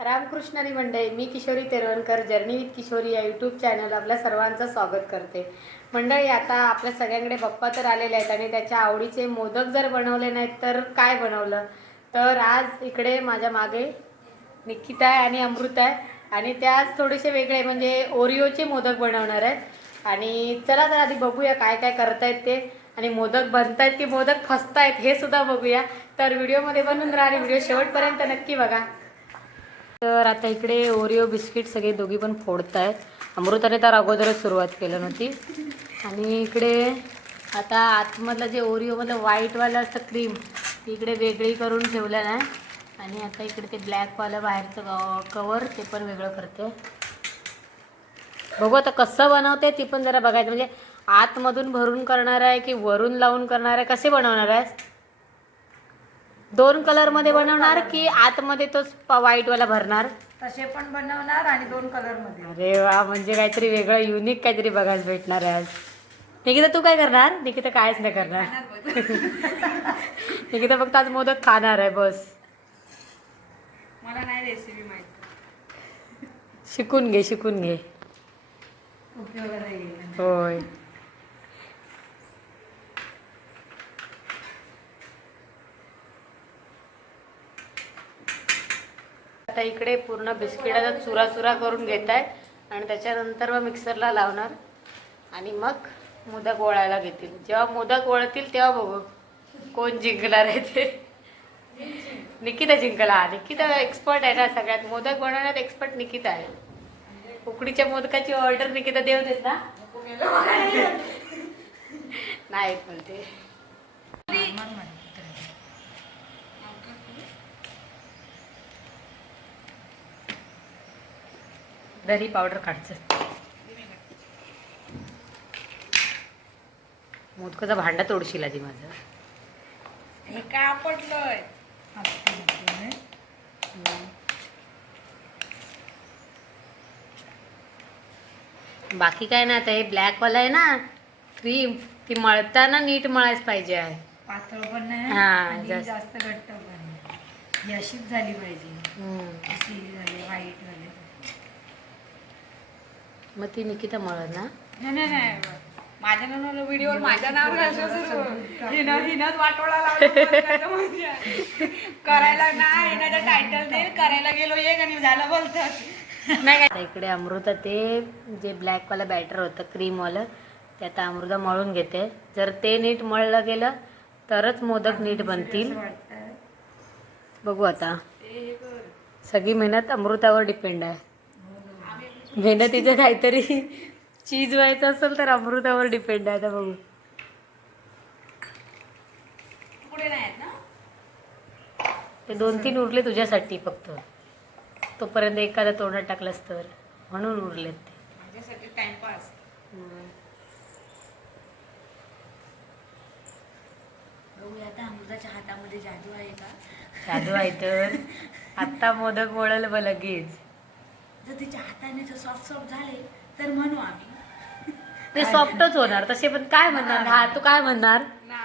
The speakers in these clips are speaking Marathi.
रामकृष्णरी मंडळी मी किशोरी तेरवणकर जर्नी विथ किशोरी या यूट्यूब चॅनल आपल्या सर्वांचं स्वागत करते. मंडळी आता आपल्या सगळ्यांकडे बप्पा तर आलेले आहेत आणि त्याच्या आवडीचे मोदक जर बनवले नाहीत तर काय बनवलं? तर आज इकडे माझ्या मागे निकिता आहे आणि अमृत आहे आणि ते आज थोडेसे वेगळे म्हणजे ओरिओचे मोदक बनवणार आहेत. आणि चला तर आधी बघूया काय काय करतायत ते आणि मोदक बनतायत की मोदक फसतायत हे सुद्धा बघूया. तर व्हिडिओमध्ये बनून राहा आणि व्हिडिओ शेवटपर्यंत नक्की बघा. तर आता इकडे ओरिओ बिस्किट सगळे दोघी पण फोडत आहेत अमृताने तर अगोदरच सुरुवात केलं नव्हती. आणि इकडे आता आतमधलं जे ओरिओमधलं व्हाईटवालं असतं क्रीम ती इकडे वेगळी करून ठेवलं नाही आणि आता इकडे ते ब्लॅकवालं बाहेरचं कवर ते पण वेगळं करते. बघू आता कसं बनवते ती पण जरा बघायचं. म्हणजे आतमधून भरून करणार आहे की वरून लावून करणार आहे? कसे बनवणार आहे दोन कलरमध्ये बनवणार की आतमध्ये तोच प- व्हाईटवाला भरणार? तसे पण बनवणार आणि दोन कलरमध्ये. अरे वा म्हणजे काहीतरी वेगळं युनिक काहीतरी बघायला भेटणार आहे आज. निकिता तू काय करणार? निकिता कायच नाही करणार. निकिता फक्त आज मोदक खाणार आहे बस. मला नाही रेसिपी माहिती. शिकून घे शिकून घे. उपयोगाला येईल. होय. आता इकडे पूर्ण बिस्किटाचा चुरा चुरा करून घेत आहे आणि त्याच्यानंतर मग मिक्सरला लावणार. आणि मग मोदक वळायला घेतील. जेव्हा मोदक वळतील तेव्हा बघू. कोण जिंकणार आहे ते. निकिता जिंकला. निकिता एक्सपर्ट आहे ना सगळ्यात. मोदक बनवण्यात एक्सपर्ट निकिता आहे. उकडीच्या मोदकाची ऑर्डर निकिता देव देत ना? नाही म्हणते दही पावडर काढचं मोदकाचा भांडा तोडशील आधी माझं का पडलंय बाकी काय ना आता हे ब्लॅकवाला आहे ना क्रीम ती मळताना नीट मळायच पाहिजे आहे पातळ पण नाही हा, आणि जास्त. जास्त घट्ट पण नाही. ही अशीच झाली पाहिजे हम्म. अशी झाली व्हाईट झाली मग ती निकिता मळ ना नाही नाही नाही. माझ्या नावाला व्हिडिओ माझ्या हिनंच वाटोळा लावला. करायला नाही हिनं टायटल देईल करायला गेलो एक आणि झालं नाही इकडे अमृता ते जे ब्लॅकवालं बॅटर होतं क्रीमवालं ते आता अमृता मळून घेते. जर ते नीट मळलं गेलं तरच मोदक नीट बनतील. बघू आता. सगळी मेहनत अमृतावर डिपेंड आहे. मेहनतीचं काहीतरी चीज व्हायचं असेल तर अमृतावर डिपेंड आहे आता बघू. ते दोन तीन उरले तुझ्यासाठी फक्त. तोपर्यंत एखादा तोंडात टाकलंस तर. म्हणून उरलेत ते. टाइमपास बघूया आता अमृताच्या हातामध्ये जादू आहे का? जादू आहे तर. आत्ता मोदक वळल बघ लगेच. जर तिच्या हाताने जर सॉफ्ट सॉफ्ट झाले तर म्हणू आम्ही. ते सॉफ्टच होणार तसे पण काय म्हणणार? हा तू काय म्हणणार.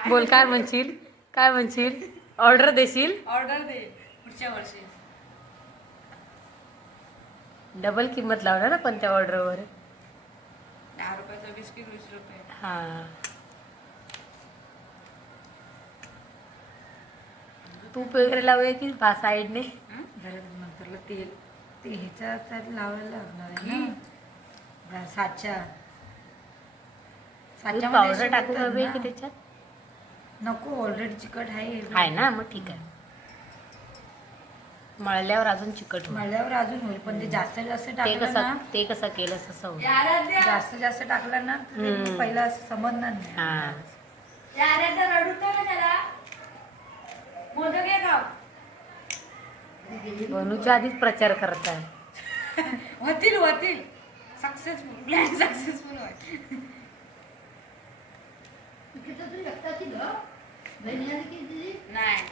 बोल काय म्हणशील? काय म्हणशील? ऑर्डर देशील? ऑर्डर दे पुढच्या वर्षी. डबल किंमत लावणार ना पण त्या ऑर्डरवर दहा रुपयाचं बिस्किट वीस रुपये. हा. तूप वगैरे लावूया की बा साईडने नंतरला तेल. ते ह्याचा तर लावायला लागणार आहे ना? साच्या साच्यामध्ये पावडर टाकू हवे. की त्याच्यात? नको ऑलरेडी चिकट आहे आहे ना मग ठीक आहे. मळल्यावर अजून चिकट होईल. मळल्यावर अजून होईल पण ते जास्त जास्त ते टाकलं कसं ना ते कसं केलं तसं होईल जास्त जास्त टाकलं ना ते. पहिला असं समजणार नाही. हा मोदक आहे का बनूच्या आधीच प्रचार करताय. होतील होतील. सक्सेसफुल प्लॅन सक्सेसफुल नाही.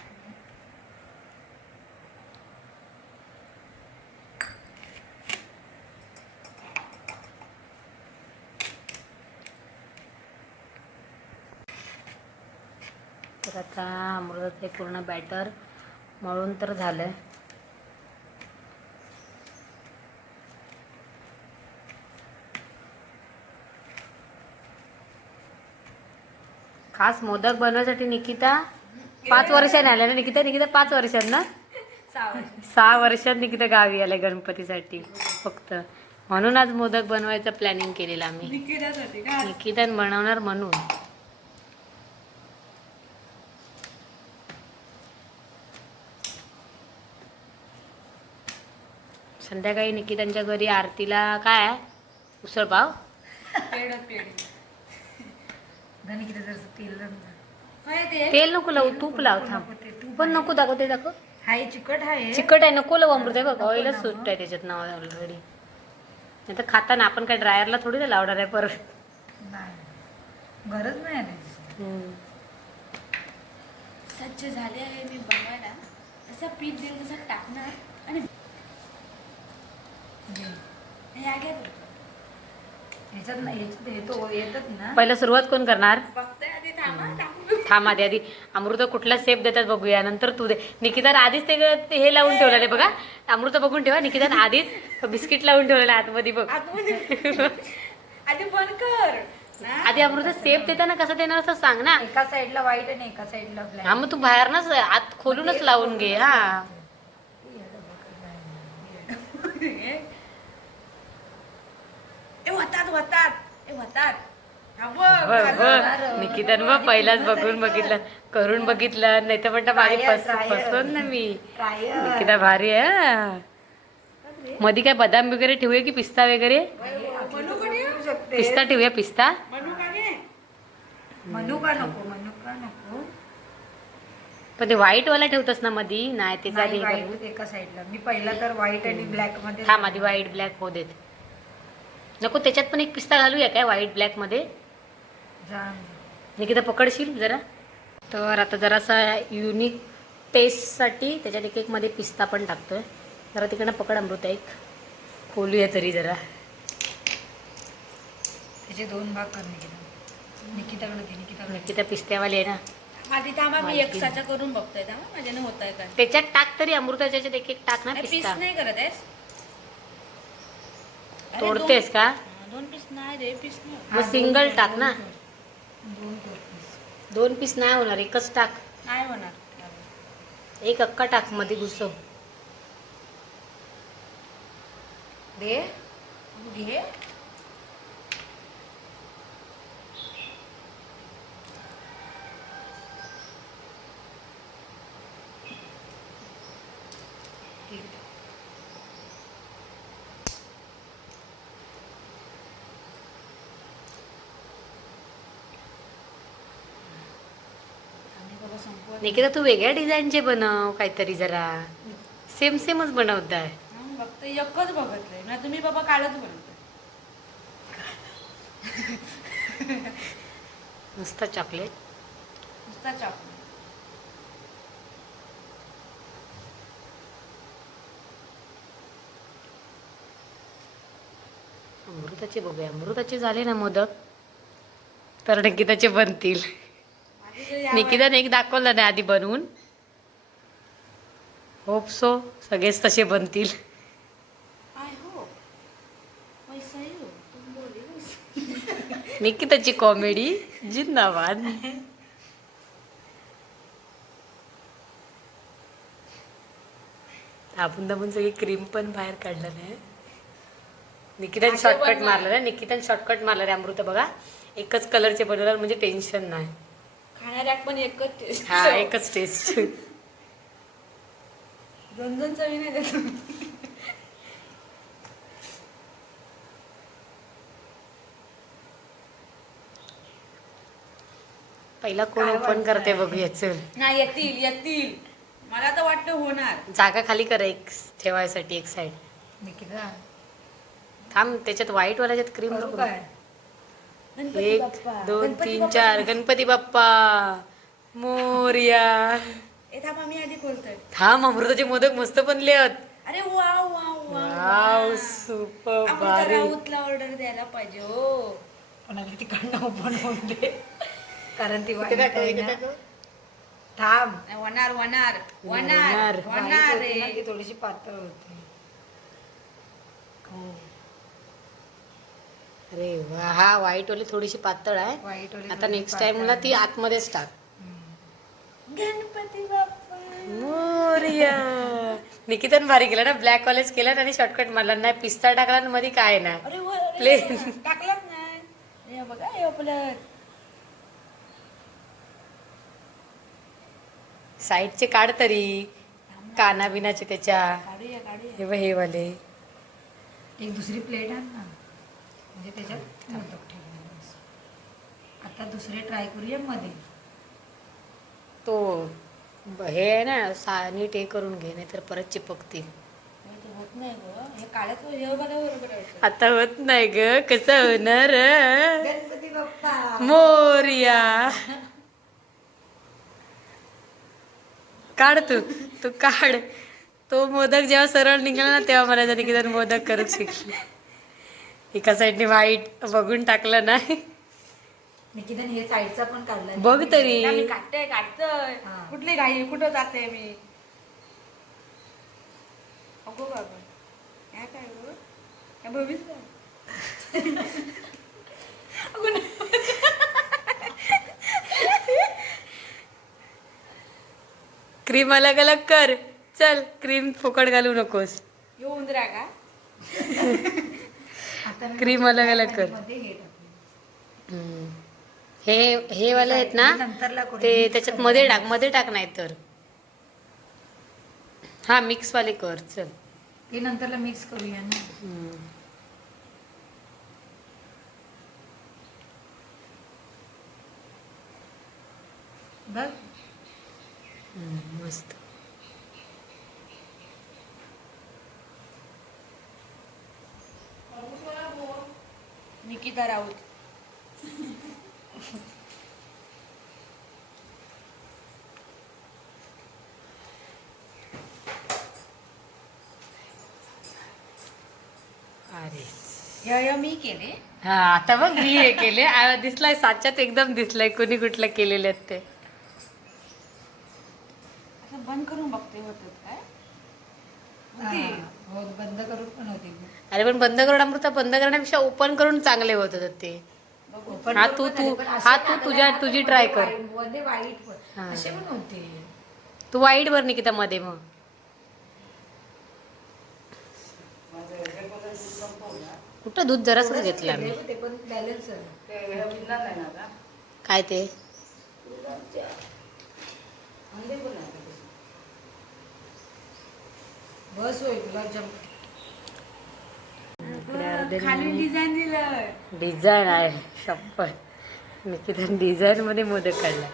तर आता अमृताचं हे पूर्ण बॅटर मळून तर झालं खास मोदक बनवण्यासाठी निकिता पाच वर्षाने आल्या ना निकिता? निकिता पाच वर्षात ना? सहा वर्षात निकिता गावी आल्या गणपतीसाठी फक्त. म्हणून आज मोदक बनवायचं प्लॅनिंग केलेलं आम्ही. निकितान बनवणार म्हणून. संध्याकाळी निकितांच्या घरी आरतीला काय आहे? उसळ पाव पेड पेड धनी किती जर तेल। तेल नको लावू तूप लाव थांब। तू पण नको दाखव ते दाखव. हाय चिकट आहे चिकट आहे नको लावू अमृत आहे बघ ऑइलच सुट आहे त्याच्यात नाव ऑलरेडी नाही तर खाताना आपण काय ड्रायरला थोडी ना लावणार आहे परत. नाही. गरज नाही आहे. सज्ज झाले आहे मी बनवायला असं पीठ देईल तसं टाकणार आणि. हे. ह्याच्यात नाही ह्याच्यात येतो येतात ना. पहिलं सुरुवात कोण करणार? आधी थांबा टाकून थांब. आधी आधी. अमृत कुठला सेप देतात बघूया नंतर तू दे. निकिताने आधीच ते ते हे लावून ठेवलेलं बघा. अमृत बघून ठेवा निकिताने आधीच बिस्किट लावून ठेवलेलं आहे आतमध्ये बघ. आतमध्ये. आधी बंद कर. ना? आधी अमृत सेप देताना कसं देणार असं सांग ना. एका साईडला व्हाईट आणि एका साईडला हा मग तू बाहेरनच आत खोलूनच लावून घे हा. ए होतात होतात ए होतात हा बघ, झालं. निकितान बघ पहिलाच बघून बघितलं. करून बघितलं. नाही तर म्हणता माझी Trial, फस trial. फसवून ना मी. निकिता भारी आहे हा. मध्ये काय बदाम वगैरे ठेवूया की पिस्ता वगैरे? का नाही? पिस्ता ठेवूया पिस्ता? मनू का नाही? मनू का नको मनू का नको. पण ते व्हाईट वाला ठेवतस ना मधी? नाही ते नाही झाली एका साईडला मी पहिला तर व्हाईट आणि ब्लॅकमध्ये थांब आधी व्हाईट ब्लॅक होऊ देत. नको त्याच्यात पण एक पिस्ता घालूया काय व्हाईट ब्लॅकमध्ये? जाण. निकिता पकडशील जरा? तर आता जरासा युनिक टेस्टसाठी त्याच्यात एक एक मध्ये पिस्ता पण टाकतोय. जरा तिकडनं पकड अमृता एक. खोलूया तरी जरा. त्याचे दोन भाग कर निकिता. निकिताकडे दे निकिताकडे निकिता पिस्त्यावाली आहे ना? आधी थांबा मी माहिती. एकसाचा करून बघतोय थांबा माझ्याने होत आहे का? त्याच्यात टाक तरी अमृताच्या एक एक टाक ना पीस पिस्ता. नाही करत आहेस? अरे तोडतेस का? दोन पीस नाही रे पीस नाही. मग सिंगल टाक ना. दोन piece. दोन पीस नाही होणार एकच टाक. नाही होणार. एक अक्का टाकमध्ये घुसव. दे. घे आणि बाबा संपवत निकिता तू वेगळ्या डिझाईनचे बनव काहीतरी जरा. सेम सेमच बनवत आहे हं, बघते एकच बघतलंय ना तुम्ही बाबा कालच बनवतोय. नुसतं चॉकलेट नुसता चॉकलेट अमृताचे बघूया. अमृताचे झाले ना मोदक. तर निकिताचे बनतील. माझे जे या- निकिताने एक दाखवलं ना आधी बनवून. होप सो सगळेच तसे बनतील. निकिताची कॉमेडी जिंदाबाद. दाबून दाबून सगळी क्रीम पण बाहेर काढलं नाही. निकिताने शॉर्टकट मारलं ना. निकिताने शॉर्टकट मारलं रे अमृत बघा. एकच कलरचे बनवणार म्हणजे टेन्शन नाही. खाणाऱ्याक पण एकच taste. हा एकच टेस्ट दोन दोन चवी नाही देत. पहिला कोण काय ओपन करते? बघूया चल नाही येतील येतील. मला तर वाटतं होणार. जागा खाली करा एक ठेवायसाठी एक निकिता थांब त्याच्यात व्हाईट वाल्याच्यात क्रीम करू काय? एक. दोन तीन. चार. गणपती बाप्पा. मोर्या. ए थांबा आधी अमृताचे मोदक मस्त बनले आहेत. अरे वाव वाव वाव सुपर भारी राऊतला ऑर्डर द्यायला पाहिजे हो. पण आधी तिकडनं ओपन होऊन दे. कारण ती. नाही, थांब. होणार होणार होणार. होणार White होणार होती ना, रे ती थोडीशी पातळ होती. हो अरे वा हा व्हाईट वाली थोडीशी पातळ आहे. आता नेक्स्ट टाइमला ती आतमध्येच टाक गणपती बाप्पा. मोरया. निकितन भारी केलं ना ब्लॅक कॉलेज केलं आणि शॉर्टकट मला नाही पिस्ता टाकला मध्ये काय Plain. वा, टाकलंच नाही. बघा आपलं. साईडचे काढ तरी काना बिनाचे त्याच्या. हे हे वाले. एक दुसरी प्लेट आण ना. म्हणजे त्याच्यात मोदक ठेवून आता दुसरे ट्राय करूया मध्ये. तो हे आहे ना सा नीट हे करून घे नाही तर परत चिपकतील. होत नाही गं. हे बरोबर. आता होत नाही ग. कसं होणार गणपती बाप्पा. मोरया. काढ तू तू काढ. तो मोदक जेव्हा सरळ निघाला ना तेव्हा मला जरी की मोदक करत शिकली एका साईडने वाईट बघून टाकलं नाही निकितन हे साईडचा पण काढला. बघ तरी. ना, मी काढते काढतोय हा. कुठली घाई कुठं जाते मी? अगो बाबा काय काय गं? काय भविष्य अगो नाही. क्रीम अलग अलग कर. चल क्रीम फुकट घालू नकोस. हे उंदरा का? क्रीम अलग अलग कर हे. हे हे वाले आहेत ना. ते त्याच्यात. मध्ये टाकमध्ये टाक नाही तर हा मिक्स वाले कर चल ते नंतरला मिक्स करूया ना. बघ मस्त निकिता राऊत. अरे. य य मी केले. हा आता बघ मी हे केले. आ, दिसलाय साच्यात एकदम दिसलाय. कोणी कुठलं केलेले आहेत ते असं बंद करून बघते होत काय हा, हो बंद करून पण होते अरे पण बंद करून अमृता बंद करण्यापेक्षा ओपन करून चांगले होत होते ते. हा, तू- तू- हा, तू तुझ्या- तुझी try कर. मध्ये वाईट पण. हा. असे पण होते. तू वाईट वर निकिता मध्ये मग. कुठं दूध जरासच थोडंसं घेतलं ते पण बॅलन्स काय ते? बस होईल गुलाबजाम खाली डिझाईन दिलं डिझाईन आहे शपथ. निकिता डिझाईन मध्ये मोदक काढला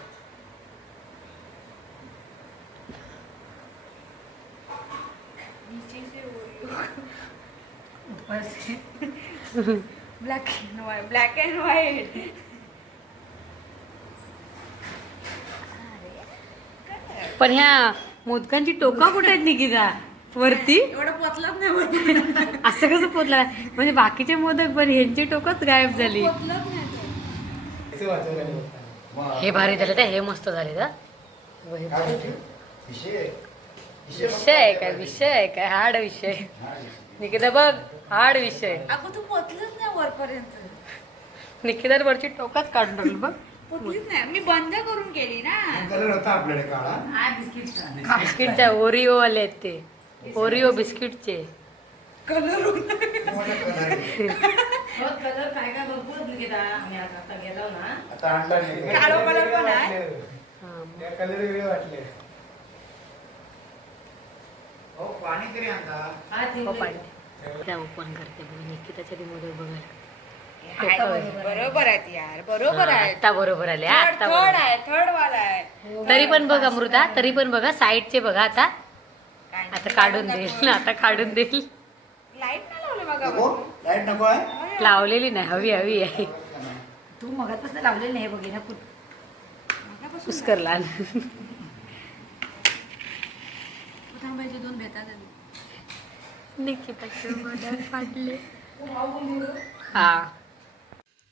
black and white black and white पण ह्या मोदकांची टोका कुठे आहेत निकिता? वरती? एवढं पोचलंच नाही. असं कसं पोचला? म्हणजे बाकीचे मोदक पण ह्यांची टोकच गायब झाली. पोचलंच नाही तो. हे भारी झाले का हे मस्त झाले का विषय आहे. काय? विषय आहे काय? हार्ड विषय. निकिता बघ हार्ड विषय. अगं तू पोचलंच नाही वरपर्यंत. निकिता वरची टोकाच काढून टाकली बघ. पोचलीच नाही. मी बंद करून केली ना. कलर होता आपल्याकडे काळा. हा बिस्किटचा. बिस्किटचे ओरिओ आले आहेत ते. ओरिओ बिस्किटचे कलर मोठा कलर आहे. कलर काय काय भरपूर निघेला आम्ही आज आता गेलो ना आता आणला नाही. काळा कलर पण आहे? हा. त्या कलर वेगळे वाटले हो पाणी तरी आणता हा ठेवलंय. पाणी. त्या ओपन करते बघ निकिताच्या मोदक बघायला बरोबर आहेत यार बरोबर आहे आता बरोबर आले थर्ड आता थर्ड बरोबर. आहे थर्ड वाला आहे तरी पण बघ अमृता तरी पण बघा साईडचे बघा आता. आता काढून देईल. आता काढून देईल. लाइट नाही लावले बघा नको. लाइट नको आहे? लावलेली नाही. हवी हवी आहे. तू मगातपासून लावलेलं नाही बघे ना कुठं? पुष्कर दोन फाटले. हा.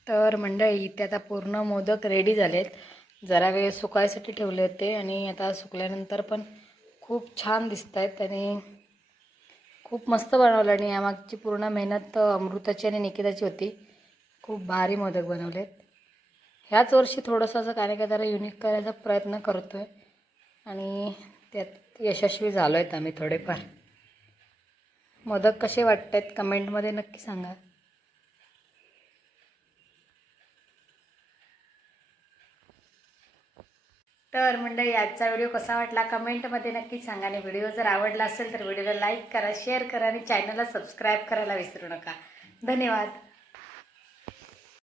तर मंडळी इथे आता पूर्ण मोदक रेडी झालेत. जरा वेळ सुकायसाठी ठेवले होते आणि आता सुकल्यानंतर पण खूप छान दिसत आहेत आणि खूप मस्त बनवलं आणि यामागची पूर्ण मेहनत अमृताची आणि निकिताची होती. खूप भारी मोदक बनवलेत. ह्याच वर्षी थोडंसं असं काय नाही काय युनिक करायचा प्रयत्न करतो आहे आणि त्यात यशस्वी झालो आहेत आम्ही थोडेफार. मोदक कसे वाटत आहेत कमेंटमध्ये नक्की सांगा. तर मंडळी आजचा व्हिडिओ कसा वाटला कमेंटमध्ये नक्की सांगा आणि व्हिडिओ जर आवडला असेल तर व्हिडिओला लाईक करा शेअर करा आणि चॅनलला सबस्क्राईब करायला विसरू नका. धन्यवाद.